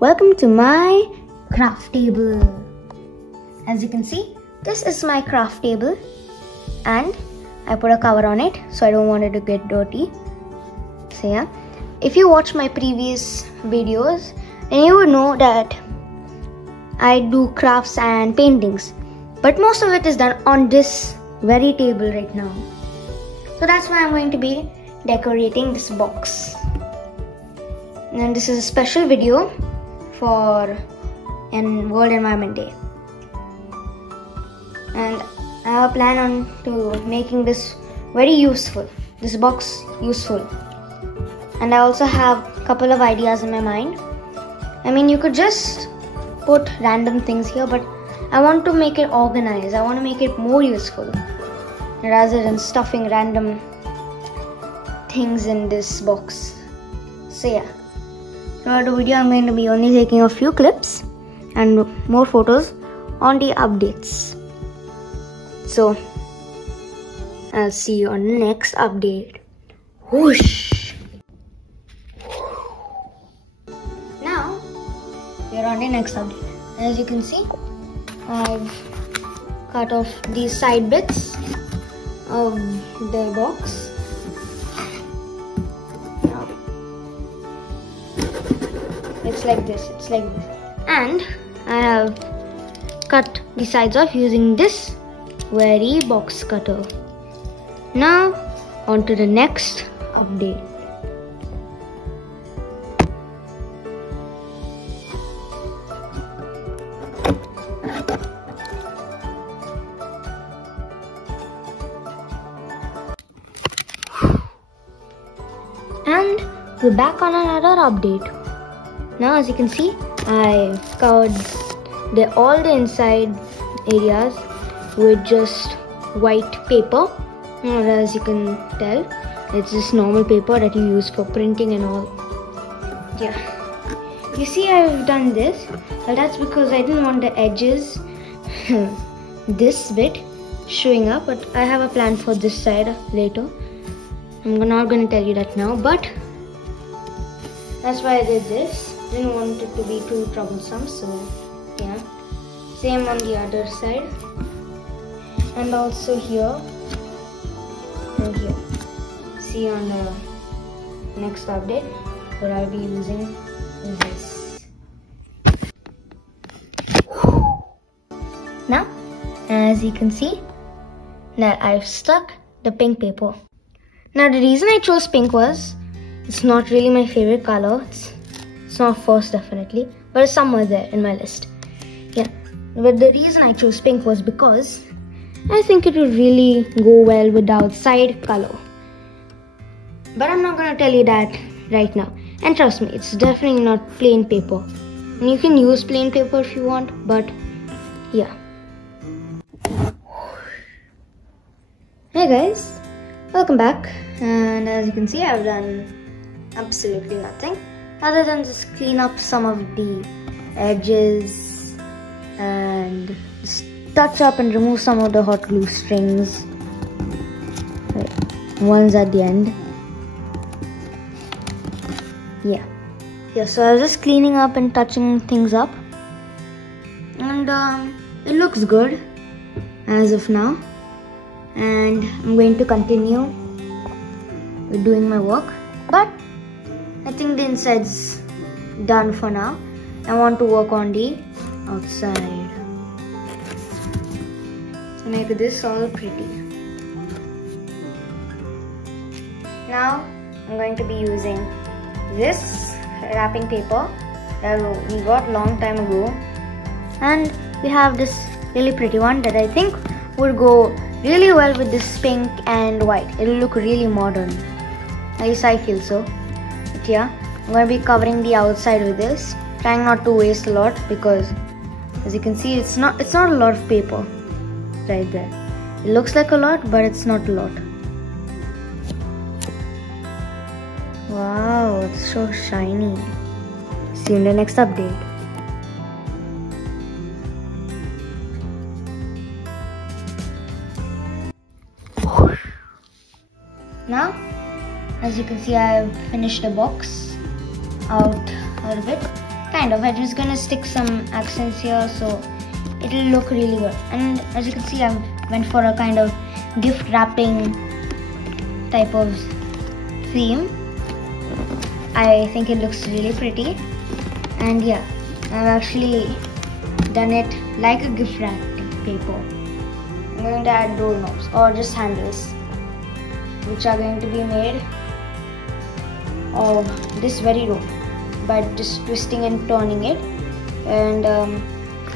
Welcome to my craft table. As you can see, this is my craft table and I put a cover on it so I don't want it to get dirty. So yeah, if you watch my previous videos, then you would know that I do crafts and paintings, but most of it is done on this very table right now. So that's why I'm going to be decorating this box. And this is a special video for World Environment Day. And I have a plan on to making this very useful, this box useful. And I also have a couple of ideas in my mind. I mean, you could just put random things here, but I want to make it organized. I want to make it more useful rather than stuffing random things in this box. So yeah, throughout the video I'm going to be only taking a few clips and more photos on the updates. So I'll see you on the next update. Whoosh! Now we're on the next update. As you can see, I've cut off these side bits of the box. It's like this, and I have cut the sides off using this very box cutter. Now on to the next update. And we're back on another update. Now as you can see, I covered all the inside areas with just white paper. As you can tell, it's just normal paper that you use for printing and all. Yeah, you see I've done this. Well, that's because I didn't want the edges this bit showing up, but I have a plan for this side later. I'm not going to tell you that now, but that's why I did this. Didn't want it to be too troublesome, so yeah. Same on the other side, and also here and here. See on the next update where I'll be using this. Now, as you can see, that I've stuck the pink paper. Now the reason I chose pink was, it's not really my favorite color. It's not first definitely, but it's somewhere there in my list. Yeah, but the reason I chose pink was because I think it would really go well with the outside color. But I'm not going to tell you that right now. And trust me, it's definitely not plain paper. And you can use plain paper if you want, but yeah. Hey guys, welcome back. And as you can see, I've done absolutely nothing other than just clean up some of the edges and just touch up and remove some of the hot glue strings. Ones at the end. Yeah, so I was just cleaning up and touching things up, and it looks good as of now, and I'm going to continue with doing my work, but I think the inside's done for now. I want to work on the outside to make this all pretty. Now I'm going to be using this wrapping paper that we got long time ago, and we have this really pretty one that I think would go really well with this pink and white. It'll look really modern. At least I feel so. But yeah, I'm going to be covering the outside with this, trying not to waste a lot, because as you can see, it's not a lot of paper right there. It looks like a lot, but it's not a lot. Wow, it's so shiny. See you in the next update. Now, as you can see, I have finished the box out of it. kind of. I'm just gonna stick some accents here so it'll look really good. And as you can see, I went for a kind of gift wrapping type of theme. I think it looks really pretty, and yeah, I've actually done it like a gift wrapping paper. I'm going to add doorknobs or just handles, which are going to be made of this very rope by just twisting and turning it. And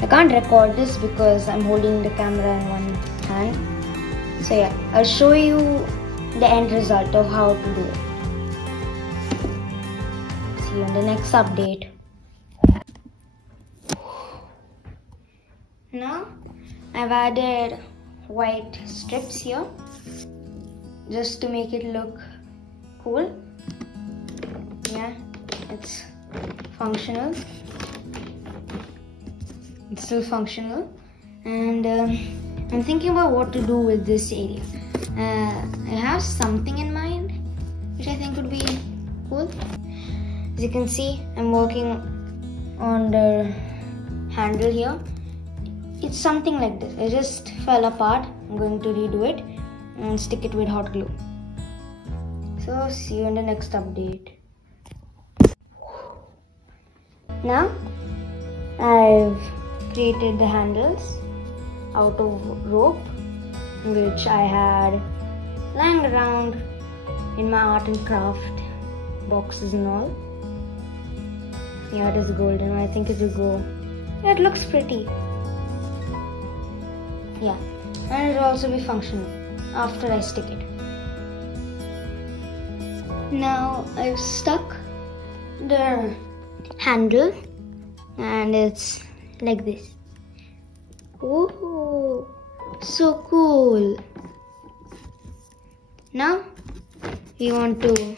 I can't record this because I'm holding the camera in one hand. So yeah, I'll show you the end result of how to do it. See you in the next update. Now I've added white strips here just to make it look cool. Yeah, it's functional. It's still functional, and I'm thinking about what to do with this area. I have something in mind which I think would be cool. As you can see, I'm working on the handle here. It's something like this. It just fell apart. I'm going to redo it and stick it with hot glue. So see you in the next update. Now I've created the handles out of rope which I had lying around in my art and craft boxes and all. Yeah, it is golden. I think it will go. Yeah, it looks pretty. Yeah, and it will also be functional after I stick it. Now I've stuck the handle and it's like this. Oh, so cool. Now we want to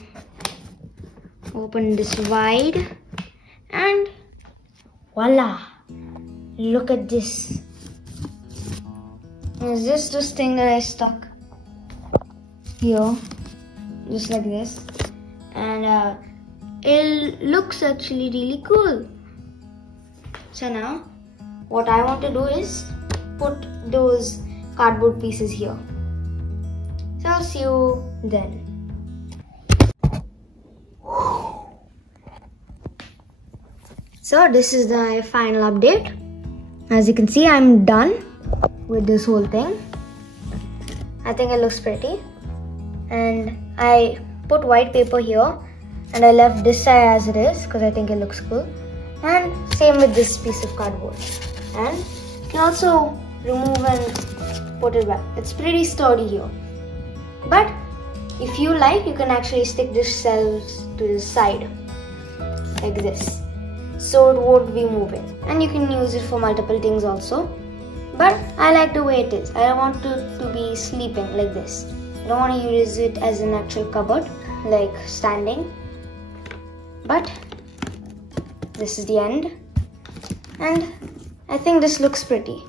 open this wide and voila, look at this. Is this thing that I stuck here, just like this, and it looks actually really cool. So now what I want to do is put those cardboard pieces here. So I'll see you then. So this is the final update. As you can see, I'm done with this whole thing. I think it looks pretty, and I put white paper here and I left this side as it is because I think it looks cool, and same with this piece of cardboard. And you can also remove and put it back. It's pretty sturdy here, but if you like, you can actually stick this shelves to the side like this so it won't be moving, and you can use it for multiple things also. But I like the way it is. I don't want it to be sleeping like this. I don't want to use it as an actual cupboard, like standing. But this is the end. And I think this looks pretty.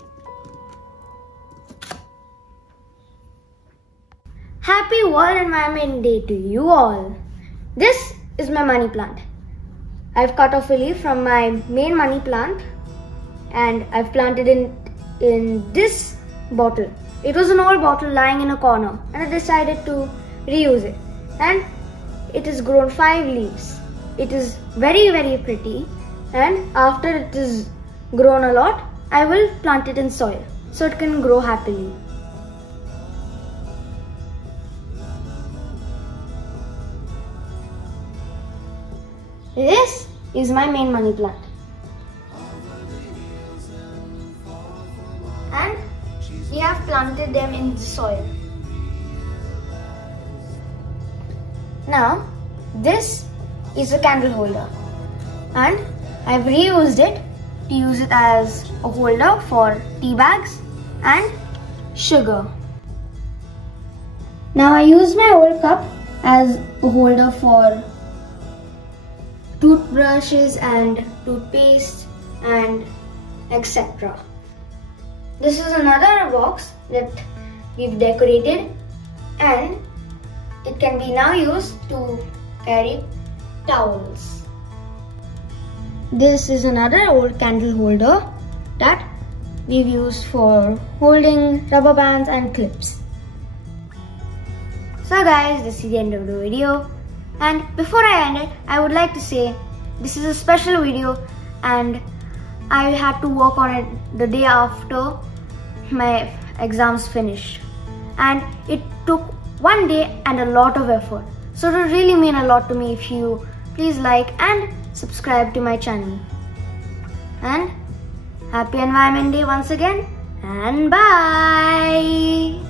Happy World Environment Day to you all. This is my money plant. I've cut off a leaf from my main money plant and I've planted in this bottle. It was an old bottle lying in a corner and I decided to reuse it, and it has grown 5 leaves. It is very, very pretty, and after it is grown a lot, I will plant it in soil so it can grow happily. This is my main money plant. And we have planted them in the soil. Now, this is a candle holder, and I've reused it to use it as a holder for tea bags and sugar. Now I use my old cup as a holder for toothbrushes and toothpaste and etc. This is another box that we've decorated, and it can be now used to carry towels. this is another old candle holder that we've used for holding rubber bands and clips. So guys, this is the end of the video, and before I end it, I would like to say this is a special video and I had to work on it the day after my exams finished, and it took one day and a lot of effort. So it would really mean a lot to me if you please like and subscribe to my channel. And happy Environment Day once again, and bye!